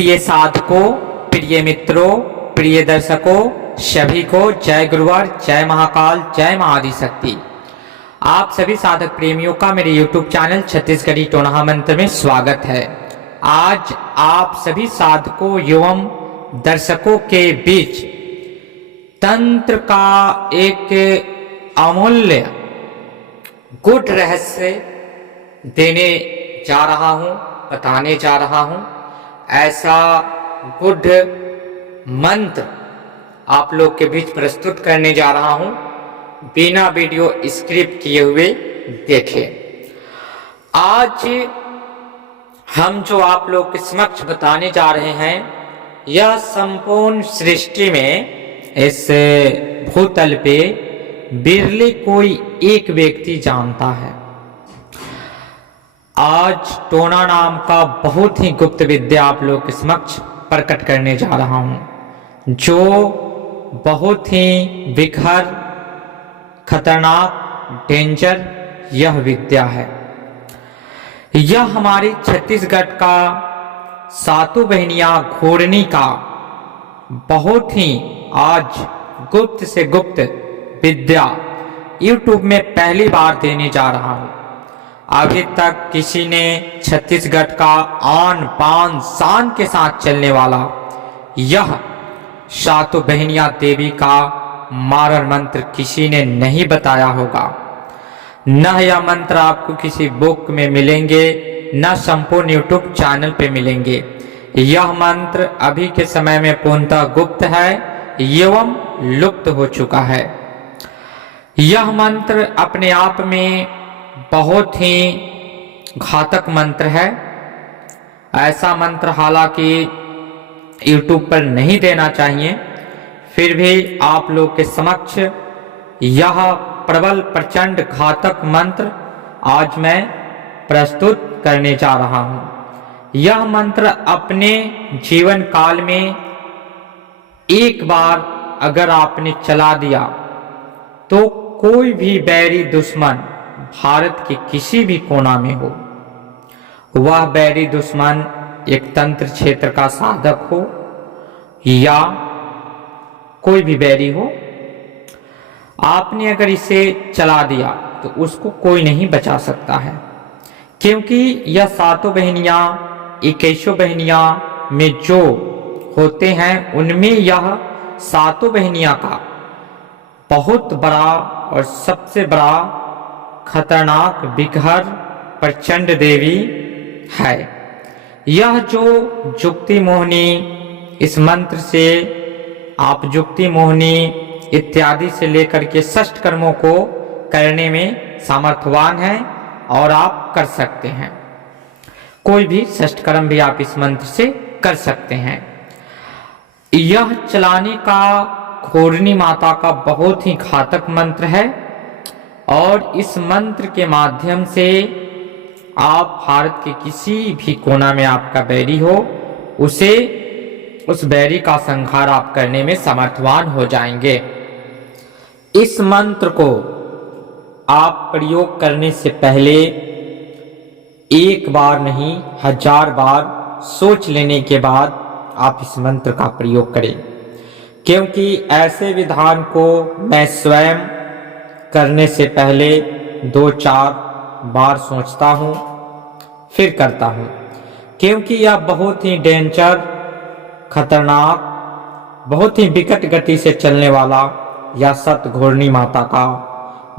प्रिय साधकों, प्रिय मित्रों, प्रिय दर्शकों, सभी को जय गुरुवार, जय महाकाल, जय महाआदिशक्ति। आप सभी साधक प्रेमियों का मेरे YouTube चैनल छत्तीसगढ़ी टोना मंत्र में स्वागत है। आज आप सभी साधकों एवं दर्शकों के बीच तंत्र का एक अमूल्य गुड रहस्य देने जा रहा हूं, बताने जा रहा हूं। ऐसा गुड मंत्र आप लोग के बीच प्रस्तुत करने जा रहा हूं, बिना वीडियो स्क्रिप्ट किए हुए देखें। आज हम जो आप लोग के समक्ष बताने जा रहे हैं, यह संपूर्ण सृष्टि में इस भूतल पे बिरले कोई एक व्यक्ति जानता है। आज टोना नाम का बहुत ही गुप्त विद्या आप लोग के समक्ष प्रकट करने जा रहा हूं, जो बहुत ही विखर, खतरनाक, डेंजर यह विद्या है। यह हमारी छत्तीसगढ़ का सातों बहनियां घोड़नी का बहुत ही आज गुप्त से गुप्त विद्या YouTube में पहली बार देने जा रहा हूं। अभी तक किसी ने छत्तीसगढ़ का आन बान शान के साथ चलने वाला यह सातों बहनियां देवी का मारण मंत्र किसी ने नहीं बताया होगा। न यह मंत्र आपको किसी बुक में मिलेंगे, न संपूर्ण YouTube चैनल पे मिलेंगे। यह मंत्र अभी के समय में पूर्णतः गुप्त है एवं लुप्त हो चुका है। यह मंत्र अपने आप में बहुत ही घातक मंत्र है। ऐसा मंत्र हालांकि YouTube पर नहीं देना चाहिए, फिर भी आप लोग के समक्ष यह प्रबल प्रचंड घातक मंत्र आज मैं प्रस्तुत करने जा रहा हूं। यह मंत्र अपने जीवन काल में एक बार अगर आपने चला दिया तो कोई भी बैरी दुश्मन भारत के किसी भी कोना में हो, वह बैरी दुश्मन एक तंत्र क्षेत्र का साधक हो या कोई भी बैरी हो, आपने अगर इसे चला दिया तो उसको कोई नहीं बचा सकता है। क्योंकि यह सातों बहनियां, 21 बहनियां में जो होते हैं, उनमें यह सातों बहनियां का बहुत बड़ा और सबसे बड़ा खतरनाक विघर प्रचंड देवी है। यह जो जुक्ति मोहिनी, इस मंत्र से आप जुक्ति मोहिनी इत्यादि से लेकर के षष्ठ कर्मों को करने में सामर्थ्यवान हैं और आप कर सकते हैं। कोई भी षष्ठ कर्म भी आप इस मंत्र से कर सकते हैं। यह चलाने का घोड़नी माता का बहुत ही घातक मंत्र है और इस मंत्र के माध्यम से आप भारत के किसी भी कोना में आपका बैरी हो, उस बैरी का संहार आप करने में समर्थवान हो जाएंगे। इस मंत्र को आप प्रयोग करने से पहले एक बार नहीं 1000 बार सोच लेने के बाद आप इस मंत्र का प्रयोग करें, क्योंकि ऐसे विधान को मैं स्वयं करने से पहले 2-4 बार सोचता हूं, फिर करता हूं। क्योंकि यह बहुत ही डेंजर, खतरनाक, बहुत ही विकट गति से चलने वाला यह सत घोड़नी माता का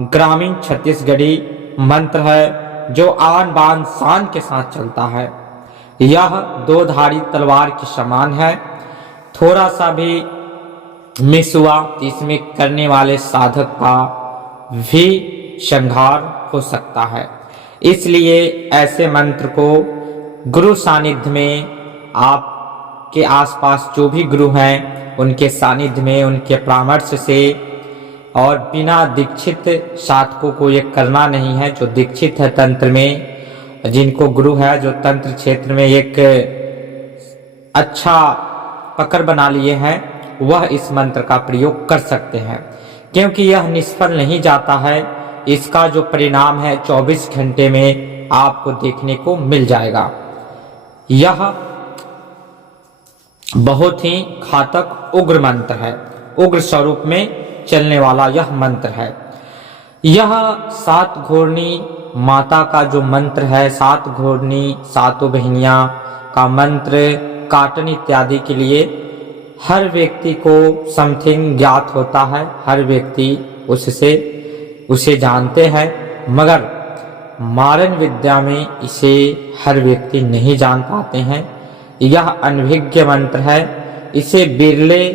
ग्रामीण छत्तीसगढ़ी मंत्र है, जो आन बान शान के साथ चलता है। यह 2 धारी तलवार के समान है। थोड़ा सा भी मिस हुआ तो इसमें करने वाले साधक का भी संहार हो सकता है। इसलिए ऐसे मंत्र को गुरु सानिध्य में, आपके आसपास जो भी गुरु हैं उनके सानिध्य में, उनके परामर्श से, और बिना दीक्षित साधकों को ये करना नहीं है। जो दीक्षित है तंत्र में, जिनको गुरु है, जो तंत्र क्षेत्र में एक अच्छा पकड़ बना लिए हैं, वह इस मंत्र का प्रयोग कर सकते हैं। क्योंकि यह निष्फल नहीं जाता है। इसका जो परिणाम है 24 घंटे में आपको देखने को मिल जाएगा। यह बहुत ही घातक उग्र मंत्र है, उग्र स्वरूप में चलने वाला यह मंत्र है। यह सात घोरनी माता का जो मंत्र है, सात घोरनी सातों बहनियां का मंत्र काटन इत्यादि के लिए हर व्यक्ति को समथिंग ज्ञात होता है, हर व्यक्ति उसे जानते हैं, मगर मारन विद्या में इसे हर व्यक्ति नहीं जान पाते हैं। यह अनभिज्ञ मंत्र है, इसे बिरले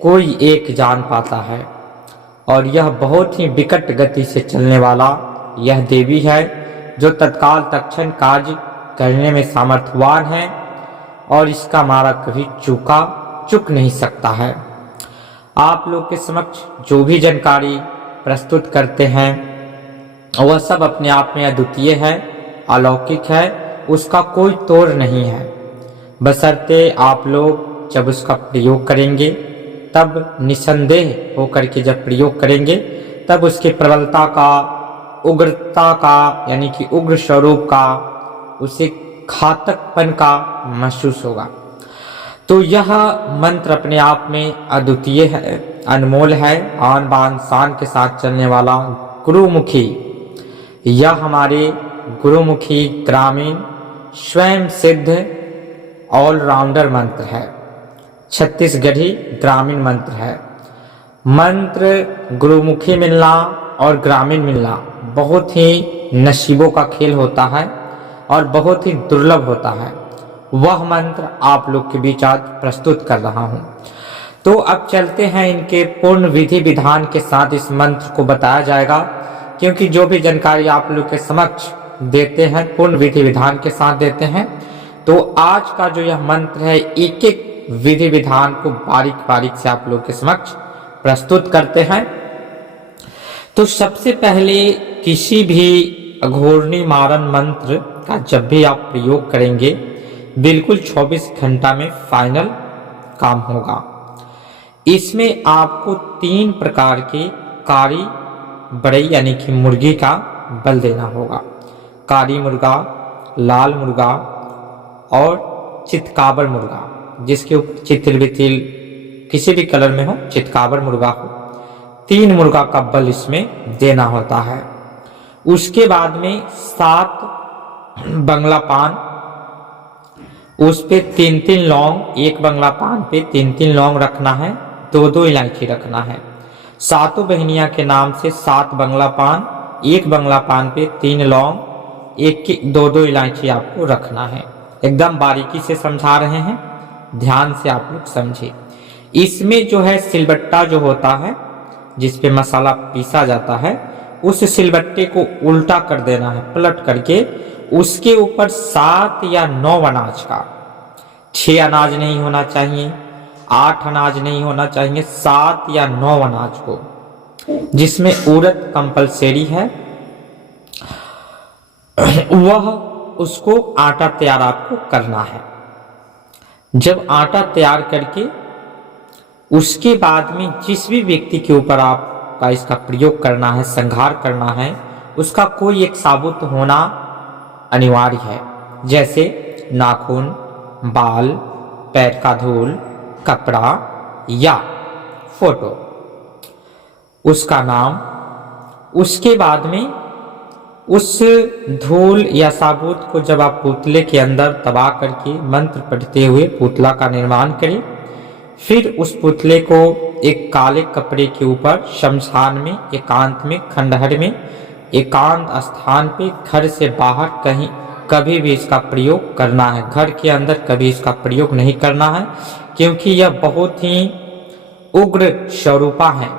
कोई एक जान पाता है और यह बहुत ही विकट गति से चलने वाला यह देवी है जो तत्काल तत्क्षण कार्य करने में सामर्थ्यवान है और इसका मारा कभी चूक नहीं सकता है। आप लोग के समक्ष जो भी जानकारी प्रस्तुत करते हैं वह सब अपने आप में अद्वितीय है, अलौकिक है, उसका कोई तोड़ नहीं है। बशर्ते आप लोग जब उसका प्रयोग करेंगे तब निसंदेह होकर के जब प्रयोग करेंगे तब उसकी प्रबलता का, उग्रता का, यानी कि उग्र स्वरूप का, उसे घातकपन का महसूस होगा। तो यह मंत्र अपने आप में अद्वितीय है, अनमोल है, आन बान शान के साथ चलने वाला गुरुमुखी, यह हमारे गुरुमुखी ग्रामीण स्वयं सिद्ध ऑलराउंडर मंत्र है, छत्तीसगढ़ी ग्रामीण मंत्र है। मंत्र गुरुमुखी मिलना और ग्रामीण मिलना बहुत ही नसीबों का खेल होता है और बहुत ही दुर्लभ होता है। वह मंत्र आप लोग के बीच आज प्रस्तुत कर रहा हूं। तो अब चलते हैं, इनके पूर्ण विधि विधान के साथ इस मंत्र को बताया जाएगा, क्योंकि जो भी जानकारी आप लोग के समक्ष देते हैं पूर्ण विधि विधान के साथ देते हैं। तो आज का जो यह मंत्र है एक एक विधि विधान को बारीक बारीक से आप लोग के समक्ष प्रस्तुत करते हैं। तो सबसे पहले किसी भी अघोरनी मारन मंत्र का जब भी आप प्रयोग करेंगे बिल्कुल 24 घंटा में फाइनल काम होगा। इसमें आपको 3 प्रकार के कारी बड़ई यानी कि मुर्गी का बल देना होगा। कारी मुर्गा, लाल मुर्गा और चितकाबर मुर्गा, जिसके ऊपर चितिल बितिल किसी भी कलर में हो, चितकाबर मुर्गा हो, 3 मुर्गा का बल इसमें देना होता है। उसके बाद में 7 बंगला पान, उस पे 3-3 लौंग, एक बंगला पान पे 3-3 लौंग रखना है, 2-2 इलायची रखना है। सातों बहनियां के नाम से 7 बंगला पान, एक बंगला पान पे 3 लौंग, 2-2 इलायची आपको रखना है। एकदम बारीकी से समझा रहे हैं, ध्यान से आप लोग समझे। इसमें जो है सिलबट्टा जो होता है जिसपे मसाला पीसा जाता है, उस सिलबट्टे को उल्टा कर देना है, पलट करके उसके ऊपर 7 या 9 अनाज का, 6 अनाज नहीं होना चाहिए, 8 अनाज नहीं होना चाहिए, 7 या 9 अनाज को, जिसमें उड़द कंपलसरी है, वह उसको आटा तैयार आपको करना है। जब आटा तैयार करके उसके बाद में जिस भी व्यक्ति के ऊपर आपका इसका प्रयोग करना है, संहार करना है, उसका कोई एक साबुत होना अनिवार्य है, जैसे नाखून, बाल, पैर का धूल, कपड़ा या फोटो, उसका नाम। उसके बाद में उस धूल या साबुत को जब आप पुतले के अंदर दबा करके मंत्र पढ़ते हुए पुतला का निर्माण करें, फिर उस पुतले को एक काले कपड़े के ऊपर शमशान में, एकांत में, खंडहर में, एकांत स्थान पे, घर से बाहर कहीं कभी भी इसका प्रयोग करना है। घर के अंदर कभी इसका प्रयोग नहीं करना है, क्योंकि यह बहुत ही उग्र स्वरूपा है,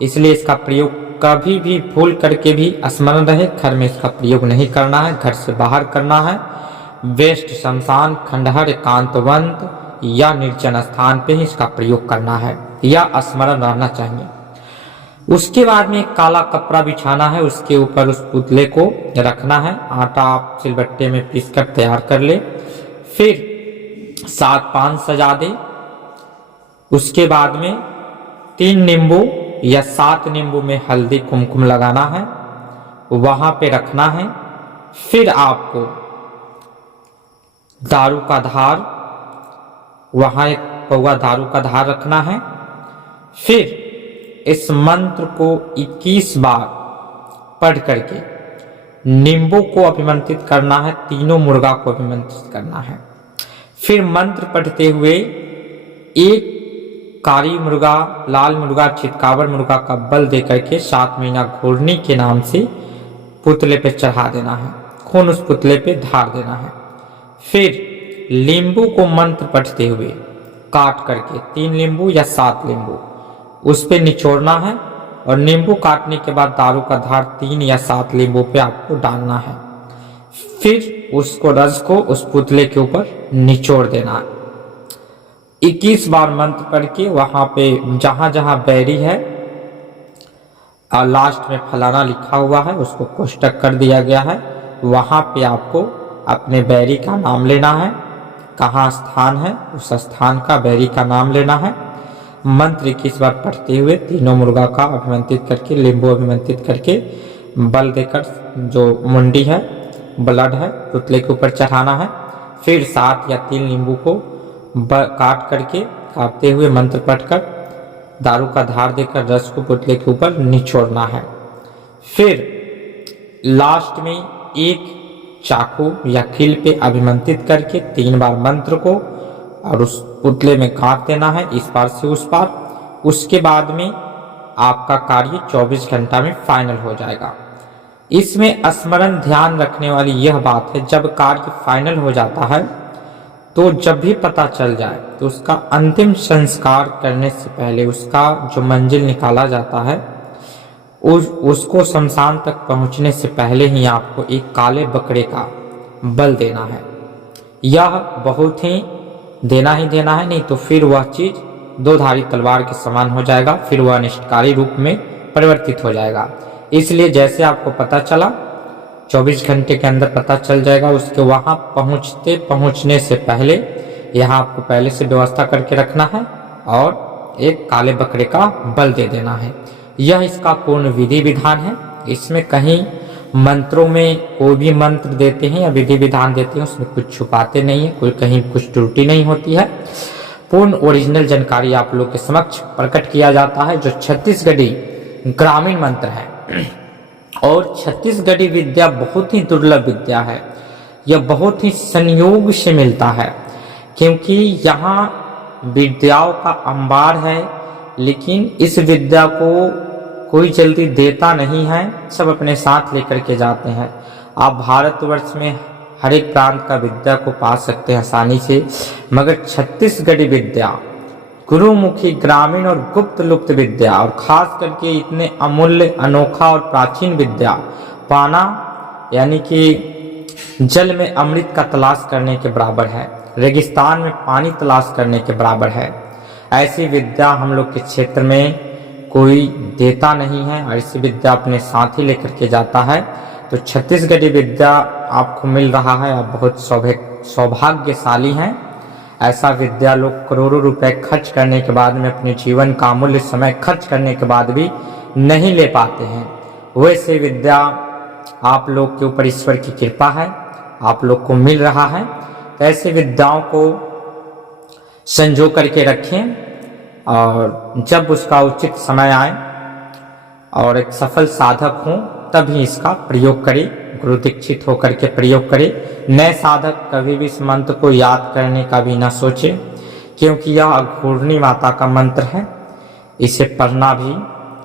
इसलिए इसका प्रयोग कभी भी भूल करके भी स्मरण रहे, घर में इसका प्रयोग नहीं करना है, घर से बाहर करना है। वेस्ट, शमशान, खंडहर, एकांतवंत या निर्जन स्थान पे ही इसका प्रयोग करना है, या स्मरण रहना चाहिए। उसके बाद में एक काला कपड़ा बिछाना है, उसके ऊपर उस पुतले को रखना है। आटा आप सिलबट्टे में पीसकर तैयार कर ले, फिर 7 पान सजा दे। उसके बाद में 3 नींबू या 7 नींबू में हल्दी कुमकुम लगाना है, वहां पे रखना है। फिर आपको दारू का धार वहां एक पौवा दारू का धार रखना है। फिर इस मंत्र को 21 बार पढ़ करके नींबू को अभिमंत्रित करना है, तीनों मुर्गा को अभिमंत्रित करना है। फिर मंत्र पढ़ते हुए एक कारी मुर्गा, लाल मुर्गा, चितकावर मुर्गा का बल देकर के 7 महीना घूर्णी के नाम से पुतले पे चढ़ा देना है, खून उस पुतले पे ढार देना है। फिर नींबू को मंत्र पढ़ते हुए काट करके 3 नींबू या 7 नींबू उस पे निचोड़ना है और नींबू काटने के बाद दारू का धार 3 या 7 नींबू पे आपको डालना है। फिर उसको रस को उस पुतले के ऊपर निचोड़ देना है। 21 बार मंत्र पढ़ के वहां पे जहां जहां बैरी है और लास्ट में फलाना लिखा हुआ है उसको कोष्टक कर दिया गया है, वहां पे आपको अपने बैरी का नाम लेना है। कहाँ स्थान है उस स्थान का बैरी का नाम लेना है। मंत्र 21 बार पढ़ते हुए तीनों मुर्गा का अभिमंत्रित करके, नींबू अभिमंत्रित करके बल देकर जो मुंडी है, ब्लड है, पुतले के ऊपर चढ़ाना है। फिर 7 या 3 नींबू को काट करके, काटते हुए मंत्र पढ़कर दारू का धार देकर रस को पुतले के ऊपर निचोड़ना है। फिर लास्ट में एक चाकू या कील पे अभिमंत्रित करके 3 बार मंत्र को और उस पुतले में काट देना है, इस पार से उस पार। उसके बाद में आपका कार्य 24 घंटा में फाइनल हो जाएगा। इसमें स्मरण ध्यान रखने वाली यह बात है, जब कार्य फाइनल हो जाता है तो जब भी पता चल जाए तो उसका अंतिम संस्कार करने से पहले उसका जो मंजिल निकाला जाता है उसको शमशान तक पहुंचने से पहले ही आपको एक काले बकरे का बल देना है। यह बहुत ही देना ही देना है, नहीं तो फिर वह चीज 2 धारी तलवार के समान हो जाएगा, फिर वह अनिष्टकारी रूप में परिवर्तित हो जाएगा। इसलिए जैसे आपको पता चला 24 घंटे के अंदर पता चल जाएगा, उसके वहां पहुंचने से पहले यहाँ आपको पहले से व्यवस्था करके रखना है और एक काले बकरे का बल दे देना है। यह इसका पूर्ण विधि विधान है। इसमें कहीं मंत्रों में कोई भी मंत्र देते हैं या विधि विधान देते हैं उसमें कुछ छुपाते नहीं है, कोई कहीं कुछ त्रुटि नहीं होती है। पूर्ण ओरिजिनल जानकारी आप लोग के समक्ष प्रकट किया जाता है, जो छत्तीसगढ़ी ग्रामीण मंत्र है। और छत्तीसगढ़ी विद्या बहुत ही दुर्लभ विद्या है। यह बहुत ही संयोग से मिलता है, क्योंकि यहाँ विद्याओं का अंबार है, लेकिन इस विद्या को कोई जल्दी देता नहीं है, सब अपने साथ लेकर के जाते हैं। आप भारतवर्ष में हर एक प्रांत का विद्या को पा सकते हैं आसानी से, मगर छत्तीसगढ़ी विद्या गुरुमुखी ग्रामीण और गुप्त लुप्त विद्या और खास करके इतने अमूल्य, अनोखा और प्राचीन विद्या पाना यानी कि जल में अमृत का तलाश करने के बराबर है, रेगिस्तान में पानी तलाश करने के बराबर है। ऐसी विद्या हम लोग के क्षेत्र में कोई देता नहीं है और ऐसी विद्या अपने साथ ही लेकर के जाता है। तो छत्तीसगढ़ी विद्या आपको मिल रहा है, आप बहुत सौभाग्यशाली हैं। ऐसा विद्या लोग करोड़ों रुपए खर्च करने के बाद में, अपने जीवन का अमूल्य समय खर्च करने के बाद भी नहीं ले पाते हैं। वैसे विद्या आप लोग के ऊपर ईश्वर की कृपा है, आप लोग को मिल रहा है। तो ऐसे विद्याओं को संजो करके रखें और जब उसका उचित समय आए और एक सफल साधक हो तभी इसका प्रयोग करें, गुरु दीक्षित होकर के प्रयोग करें। नए साधक कभी भी इस मंत्र को याद करने का भी ना सोचे, क्योंकि यह अघूर्णी माता का मंत्र है। इसे पढ़ना भी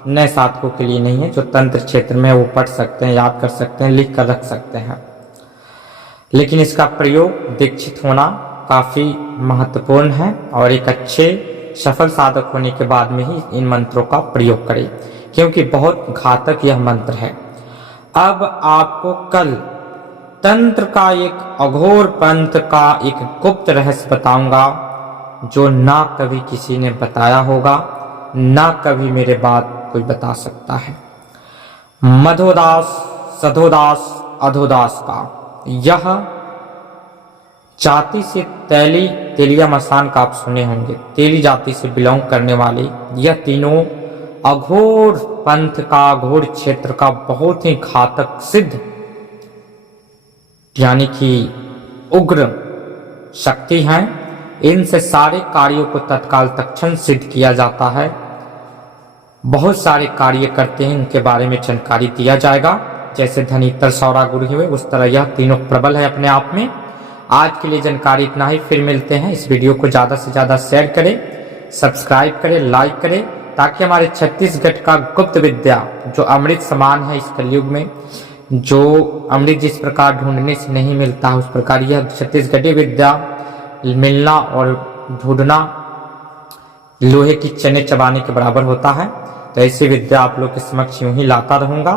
नए साधकों के लिए नहीं है, जो तंत्र क्षेत्र में वो पढ़ सकते हैं, याद कर सकते हैं, लिख कर रख सकते हैं। लेकिन इसका प्रयोग दीक्षित होना काफी महत्वपूर्ण है और एक अच्छे सफल साधक होने के बाद में ही इन मंत्रों का प्रयोग करें, क्योंकि बहुत घातक यह मंत्र है। अब आपको कल तंत्र का एक अघोर पंथ का एक गुप्त रहस्य बताऊंगा, जो ना कभी किसी ने बताया होगा, ना कभी मेरे बाद कोई बता सकता है। मधोदास, सधोदास, अधोदास का यह जाति से तेलिया मसान का आप सुने होंगे, तेली जाति से बिलोंग करने वाले यह तीनों अघोर पंथ का, अघोर क्षेत्र का बहुत ही घातक सिद्ध यानी कि उग्र शक्ति हैं। इनसे सारे कार्यों को तत्काल तत्क्षण सिद्ध किया जाता है। बहुत सारे कार्य करते हैं, इनके बारे में जानकारी दिया जाएगा। जैसे धनितर सौरा गुरु हुए, उस तरह यह तीनों प्रबल है अपने आप में। आज के लिए जानकारी इतना ही, फिर मिलते हैं। इस वीडियो को ज़्यादा से ज़्यादा शेयर करें, सब्सक्राइब करें, लाइक करें, ताकि हमारे छत्तीसगढ़ का गुप्त विद्या जो अमृत समान है इस कलयुग में, जो अमृत जिस प्रकार ढूंढने से नहीं मिलता उस प्रकार यह छत्तीसगढ़ी विद्या मिलना और ढूंढना लोहे की चने चबाने के बराबर होता है। तो ऐसी विद्या आप लोग के समक्ष यूं ही लाता रहूंगा।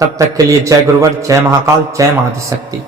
तब तक के लिए जय गुरुवर, जय महाकाल, जय महाआदिशक्ति।